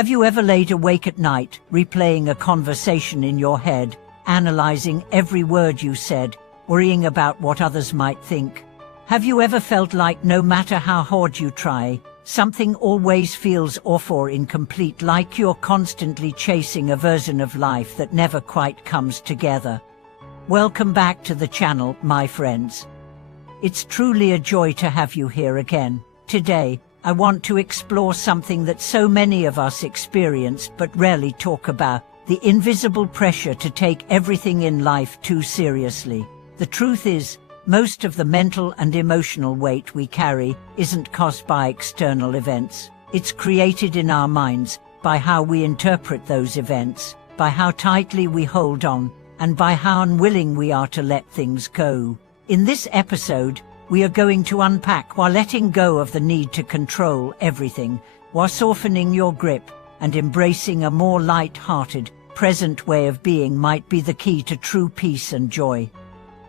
Have you ever laid awake at night, replaying a conversation in your head, analyzing every word you said, worrying about what others might think? Have you ever felt like no matter how hard you try, something always feels off or incomplete, like you're constantly chasing a version of life that never quite comes together? Welcome back to the channel, my friends. It's truly a joy to have you here again. Today, I want to explore something that so many of us experience but rarely talk about: the invisible pressure to take everything in life too seriously. The truth is, most of the mental and emotional weight we carry isn't caused by external events. It's created in our minds, by how we interpret those events, by how tightly we hold on, and by how unwilling we are to let things go. In this episode, we are going to unpack why letting go of the need to control everything, while softening your grip and embracing a more light-hearted, present way of being might be the key to true peace and joy.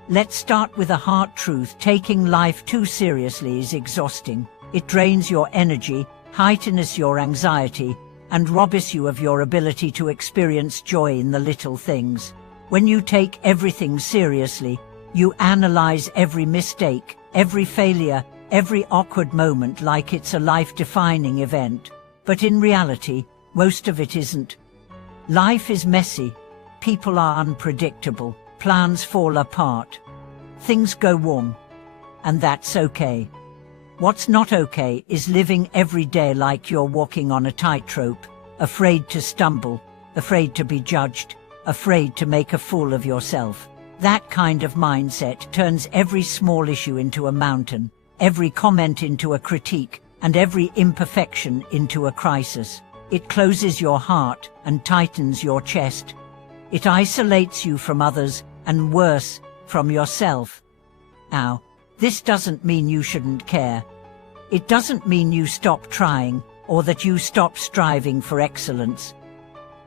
Let's start with a hard truth: taking life too seriously is exhausting. It drains your energy, heightens your anxiety, and robs you of your ability to experience joy in the little things. When you take everything seriously, you analyze every mistake, every failure, every awkward moment like it's a life-defining event. But in reality, most of it isn't. Life is messy, people are unpredictable, plans fall apart, things go wrong, and that's okay. What's not okay is living every day like you're walking on a tightrope, afraid to stumble, afraid to be judged, afraid to make a fool of yourself. That kind of mindset turns every small issue into a mountain, every comment into a critique, and every imperfection into a crisis. It closes your heart and tightens your chest. It isolates you from others, and worse, from yourself. Now, this doesn't mean you shouldn't care. It doesn't mean you stop trying, or that you stop striving for excellence.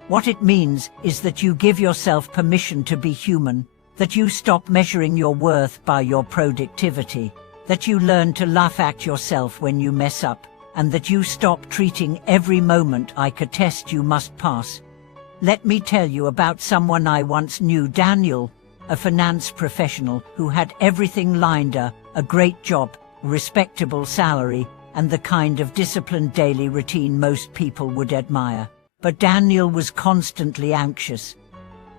What it means is that you give yourself permission to be human, that you stop measuring your worth by your productivity, that you learn to laugh at yourself when you mess up, and that you stop treating every moment like a test you must pass. Let me tell you about someone I once knew: Daniel, a finance professional who had everything lined up, a great job, respectable salary, and the kind of disciplined daily routine most people would admire. But Daniel was constantly anxious.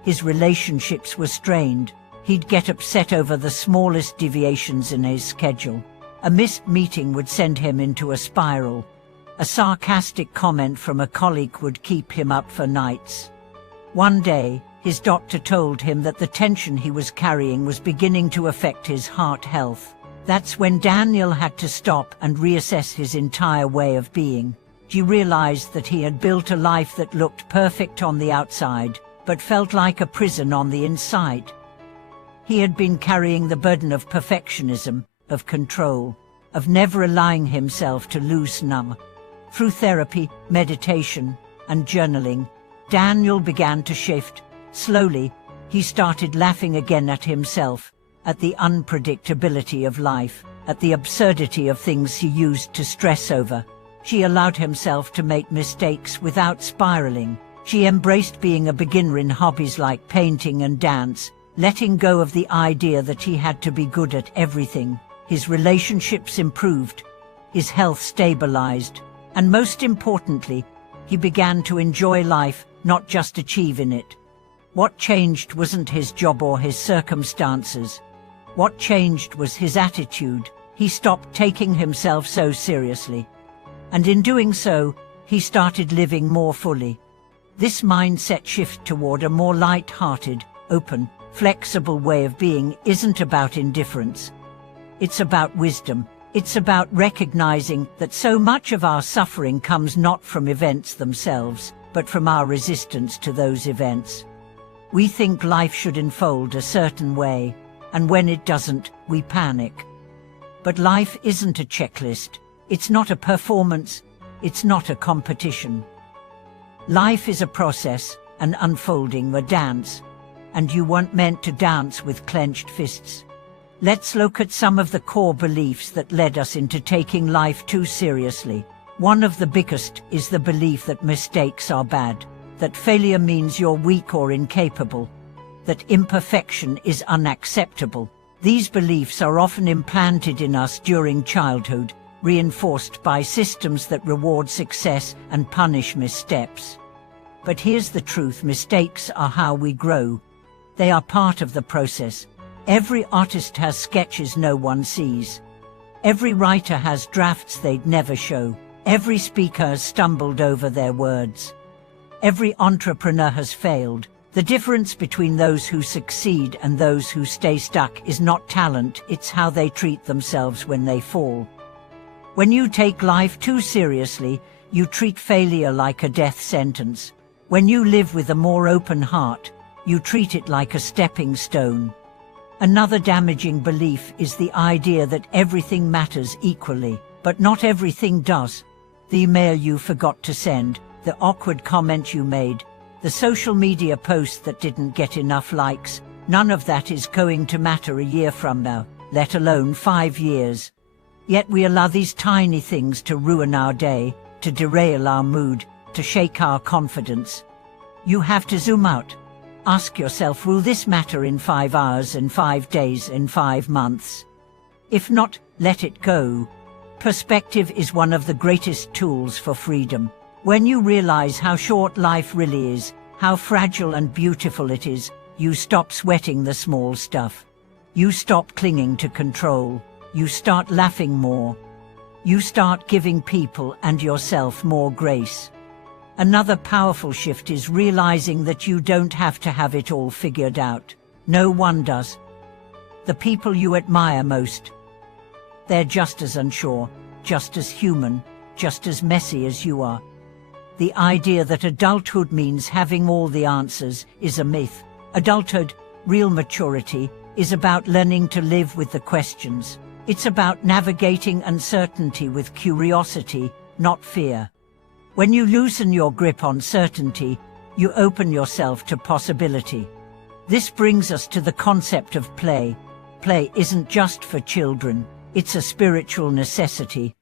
His relationships were strained. He'd get upset over the smallest deviations in his schedule. A missed meeting would send him into a spiral. A sarcastic comment from a colleague would keep him up for nights. One day, his doctor told him that the tension he was carrying was beginning to affect his heart health. That's when Daniel had to stop and reassess his entire way of being. He realized that he had built a life that looked perfect on the outside, but felt like a prison on the inside. He had been carrying the burden of perfectionism, of control, of never allowing himself to loosen up. Through therapy, meditation, and journaling, Daniel began to shift. Slowly, he started laughing again at himself, at the unpredictability of life, at the absurdity of things he used to stress over. He allowed himself to make mistakes without spiraling. She embraced being a beginner in hobbies like painting and dance, letting go of the idea that he had to be good at everything. His relationships improved, his health stabilized, and most importantly, he began to enjoy life, not just achieve in it. What changed wasn't his job or his circumstances. What changed was his attitude. He stopped taking himself so seriously. And in doing so, he started living more fully. This mindset shift toward a more light-hearted, open, flexible way of being isn't about indifference. It's about wisdom. It's about recognizing that so much of our suffering comes not from events themselves, but from our resistance to those events. We think life should unfold a certain way, and when it doesn't, we panic. But life isn't a checklist. It's not a performance. It's not a competition. Life is a process, an unfolding, a dance, and you weren't meant to dance with clenched fists. Let's look at some of the core beliefs that led us into taking life too seriously. One of the biggest is the belief that mistakes are bad, that failure means you're weak or incapable, that imperfection is unacceptable. These beliefs are often implanted in us during childhood, reinforced by systems that reward success and punish missteps. But here's the truth: mistakes are how we grow. They are part of the process. Every artist has sketches no one sees. Every writer has drafts they'd never show. Every speaker has stumbled over their words. Every entrepreneur has failed. The difference between those who succeed and those who stay stuck is not talent, it's how they treat themselves when they fall. When you take life too seriously, you treat failure like a death sentence. When you live with a more open heart, you treat it like a stepping stone. Another damaging belief is the idea that everything matters equally, but not everything does. The email you forgot to send, the awkward comment you made, the social media post that didn't get enough likes, none of that is going to matter a year from now, let alone 5 years. Yet we allow these tiny things to ruin our day, to derail our mood, to shake our confidence. You have to zoom out. Ask yourself, will this matter in 5 hours, in 5 days, in 5 months? If not, let it go. Perspective is one of the greatest tools for freedom. When you realize how short life really is, how fragile and beautiful it is, you stop sweating the small stuff. You stop clinging to control. You start laughing more. You start giving people and yourself more grace. Another powerful shift is realizing that you don't have to have it all figured out. No one does. The people you admire most, they're just as unsure, just as human, just as messy as you are. The idea that adulthood means having all the answers is a myth. Adulthood, real maturity, is about learning to live with the questions. It's about navigating uncertainty with curiosity, not fear. When you loosen your grip on certainty, you open yourself to possibility. This brings us to the concept of play. Play isn't just for children, it's a spiritual necessity.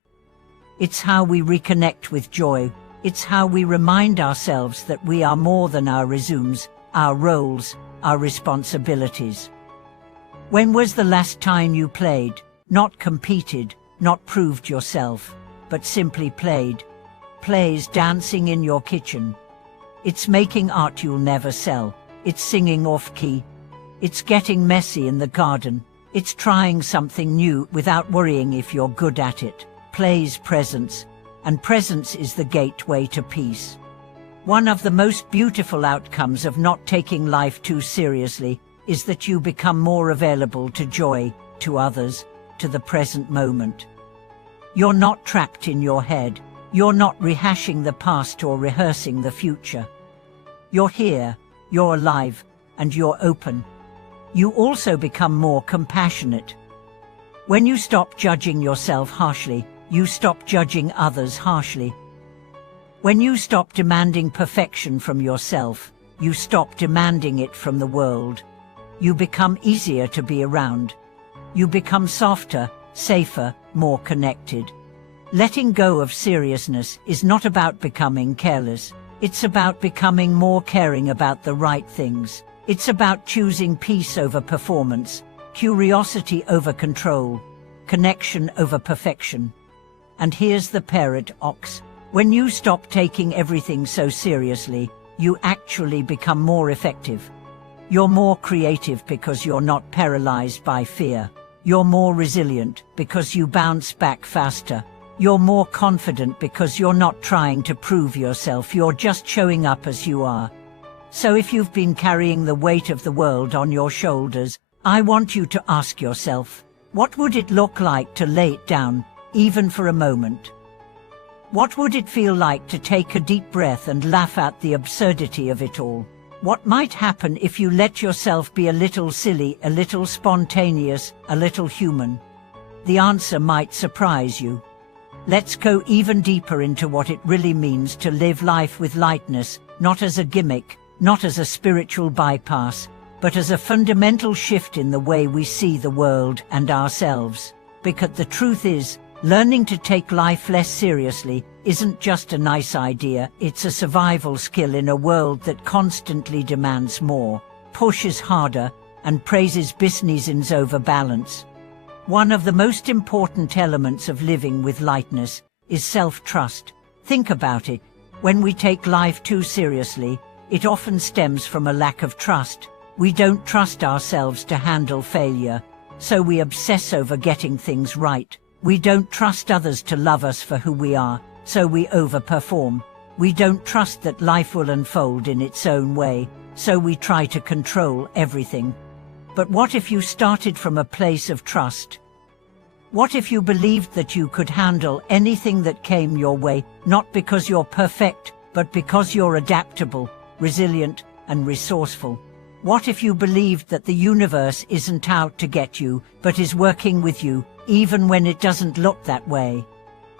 It's how we reconnect with joy. It's how we remind ourselves that we are more than our resumes, our roles, our responsibilities. When was the last time you played? Not competed, not proved yourself, but simply played. Plays dancing in your kitchen. It's making art you'll never sell. It's singing off-key. It's getting messy in the garden. It's trying something new without worrying if you're good at it. Play's presence, and presence is the gateway to peace. One of the most beautiful outcomes of not taking life too seriously is that you become more available to joy, to others, to the present moment. You're not trapped in your head. You're not rehashing the past or rehearsing the future. You're here, you're alive, and you're open. You also become more compassionate. When you stop judging yourself harshly, you stop judging others harshly. When you stop demanding perfection from yourself, you stop demanding it from the world. You become easier to be around. You become softer, safer, more connected. Letting go of seriousness is not about becoming careless. It's about becoming more caring about the right things. It's about choosing peace over performance, curiosity over control, connection over perfection. And here's the paradox. When you stop taking everything so seriously, you actually become more effective. You're more creative because you're not paralyzed by fear. You're more resilient because you bounce back faster. You're more confident because you're not trying to prove yourself, you're just showing up as you are. So if you've been carrying the weight of the world on your shoulders, I want you to ask yourself, what would it look like to lay it down, even for a moment? What would it feel like to take a deep breath and laugh at the absurdity of it all? What might happen if you let yourself be a little silly, a little spontaneous, a little human? The answer might surprise you. Let's go even deeper into what it really means to live life with lightness, not as a gimmick, not as a spiritual bypass, but as a fundamental shift in the way we see the world and ourselves. Because the truth is, learning to take life less seriously isn't just a nice idea, it's a survival skill in a world that constantly demands more, pushes harder, and praises business over balance. One of the most important elements of living with lightness is self-trust. Think about it. When we take life too seriously, it often stems from a lack of trust. We don't trust ourselves to handle failure, so we obsess over getting things right. We don't trust others to love us for who we are, so we overperform. We don't trust that life will unfold in its own way, so we try to control everything. But what if you started from a place of trust? What if you believed that you could handle anything that came your way, not because you're perfect, but because you're adaptable, resilient, and resourceful? What if you believed that the universe isn't out to get you, but is working with you, even when it doesn't look that way?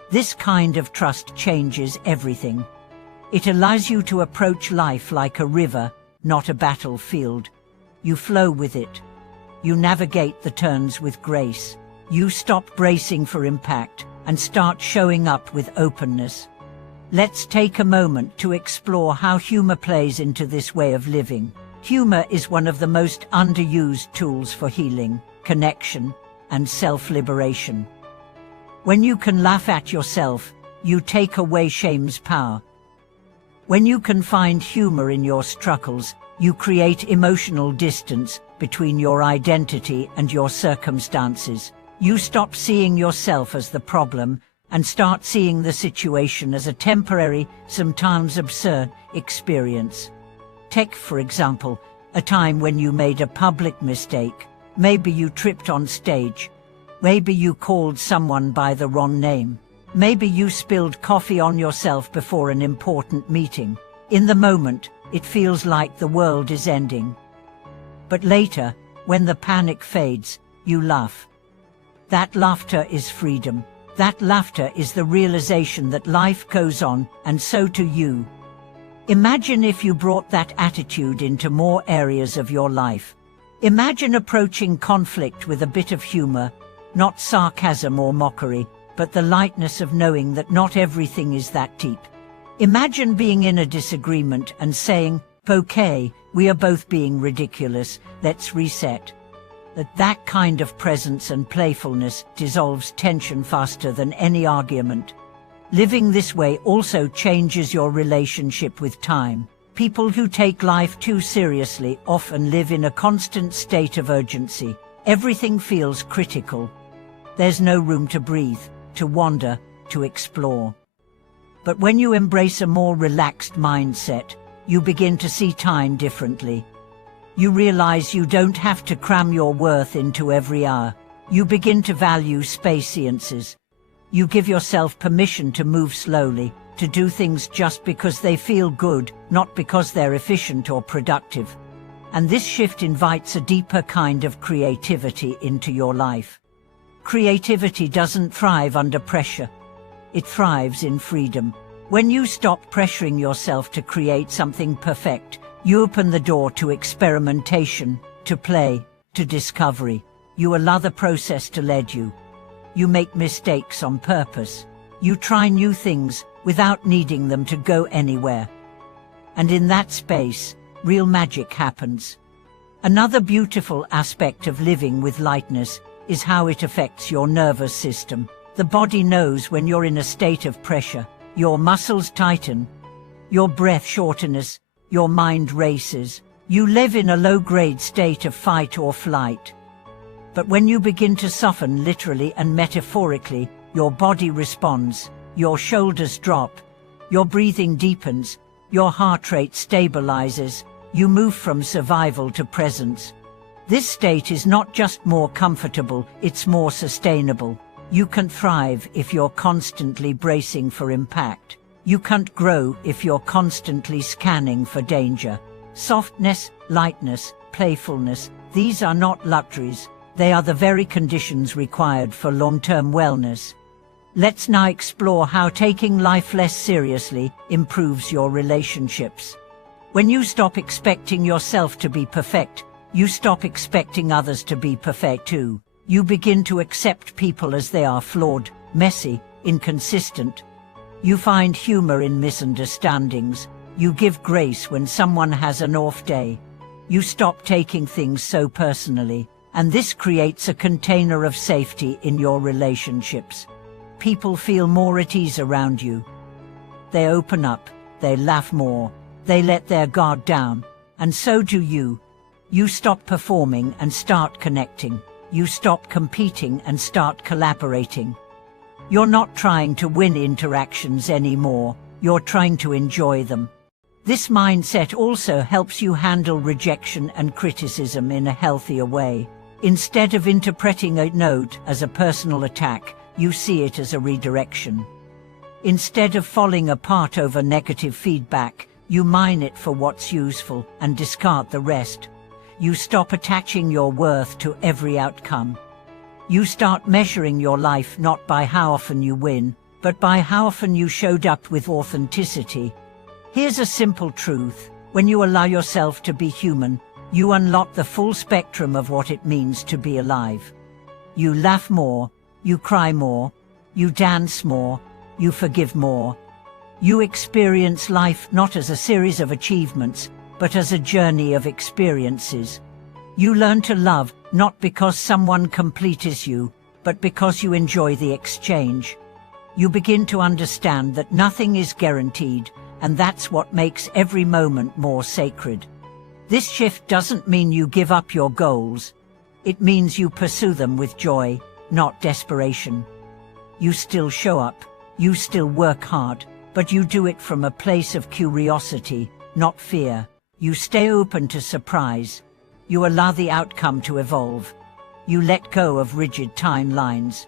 This kind of trust changes everything. It allows you to approach life like a river, not a battlefield. You flow with it. You navigate the turns with grace. You stop bracing for impact and start showing up with openness. Let's take a moment to explore how humor plays into this way of living. Humor is one of the most underused tools for healing, connection, and self-liberation. When you can laugh at yourself, you take away shame's power. When you can find humor in your struggles, you create emotional distance between your identity and your circumstances. You stop seeing yourself as the problem and start seeing the situation as a temporary, sometimes absurd, experience. Take, for example, a time when you made a public mistake. Maybe you tripped on stage. Maybe you called someone by the wrong name. Maybe you spilled coffee on yourself before an important meeting. In the moment, it feels like the world is ending. But later, when the panic fades, you laugh. That laughter is freedom. That laughter is the realization that life goes on, and so do you. Imagine if you brought that attitude into more areas of your life. Imagine approaching conflict with a bit of humor, not sarcasm or mockery, but the lightness of knowing that not everything is that deep. Imagine being in a disagreement and saying, "Okay, we are both being ridiculous, let's reset." That kind of presence and playfulness dissolves tension faster than any argument. Living this way also changes your relationship with time. People who take life too seriously often live in a constant state of urgency. Everything feels critical. There's no room to breathe, to wander, to explore. But when you embrace a more relaxed mindset, you begin to see time differently. You realize you don't have to cram your worth into every hour. You begin to value spaciences. You give yourself permission to move slowly, to do things just because they feel good, not because they're efficient or productive. And this shift invites a deeper kind of creativity into your life. Creativity doesn't thrive under pressure. It thrives in freedom. When you stop pressuring yourself to create something perfect, you open the door to experimentation, to play, to discovery. You allow the process to lead you. You make mistakes on purpose. You try new things without needing them to go anywhere. And in that space, real magic happens. Another beautiful aspect of living with lightness is how it affects your nervous system. The body knows when you're in a state of pressure. Your muscles tighten, your breath shortens, your mind races. You live in a low-grade state of fight or flight. But when you begin to soften literally and metaphorically, your body responds, your shoulders drop, your breathing deepens, your heart rate stabilizes, you move from survival to presence. This state is not just more comfortable, it's more sustainable. You can't thrive if you're constantly bracing for impact. You can't grow if you're constantly scanning for danger. Softness, lightness, playfulness, these are not luxuries. They are the very conditions required for long-term wellness. Let's now explore how taking life less seriously improves your relationships. When you stop expecting yourself to be perfect, you stop expecting others to be perfect too. You begin to accept people as they are, flawed, messy, inconsistent. You find humor in misunderstandings. You give grace when someone has an off day. You stop taking things so personally, and this creates a container of safety in your relationships. People feel more at ease around you. They open up, they laugh more, they let their guard down, and so do you. You stop performing and start connecting. You stop competing and start collaborating. You're not trying to win interactions anymore, you're trying to enjoy them. This mindset also helps you handle rejection and criticism in a healthier way. Instead of interpreting a note as a personal attack, you see it as a redirection. Instead of falling apart over negative feedback, you mine it for what's useful and discard the rest. You stop attaching your worth to every outcome. You start measuring your life not by how often you win, but by how often you showed up with authenticity. Here's a simple truth: when you allow yourself to be human, you unlock the full spectrum of what it means to be alive. You laugh more, you cry more, you dance more, you forgive more. You experience life not as a series of achievements, but as a journey of experiences. You learn to love not because someone completes you, but because you enjoy the exchange. You begin to understand that nothing is guaranteed, and that's what makes every moment more sacred. This shift doesn't mean you give up your goals. It means you pursue them with joy, not desperation. You still show up, you still work hard, but you do it from a place of curiosity, not fear. You stay open to surprise. You allow the outcome to evolve. You let go of rigid timelines.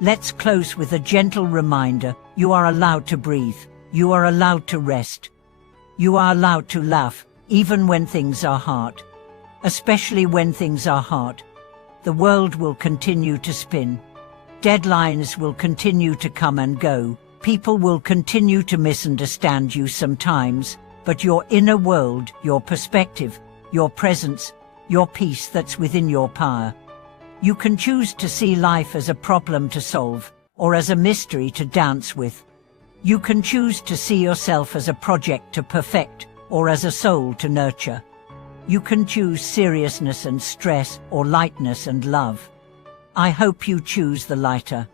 Let's close with a gentle reminder: you are allowed to breathe. You are allowed to rest. You are allowed to laugh, even when things are hard. Especially when things are hard. The world will continue to spin. Deadlines will continue to come and go. People will continue to misunderstand you sometimes, but your inner world, your perspective, your presence, your peace, that's within your power. You can choose to see life as a problem to solve, or as a mystery to dance with. You can choose to see yourself as a project to perfect, or as a soul to nurture. You can choose seriousness and stress, or lightness and love. I hope you choose the lighter.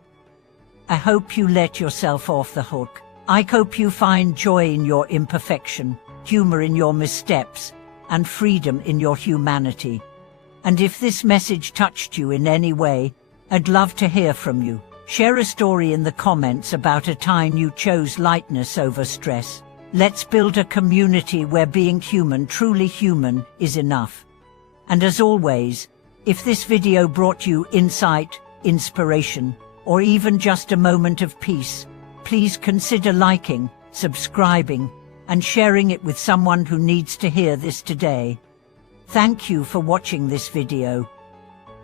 I hope you let yourself off the hook. I hope you find joy in your imperfection, humor in your missteps, and freedom in your humanity. And if this message touched you in any way, I'd love to hear from you. Share a story in the comments about a time you chose lightness over stress. Let's build a community where being human, truly human, is enough. And as always, if this video brought you insight, inspiration, or even just a moment of peace, please consider liking, subscribing, and sharing it with someone who needs to hear this today. Thank you for watching this video.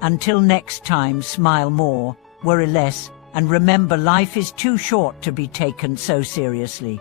Until next time, smile more, worry less, and remember, life is too short to be taken so seriously.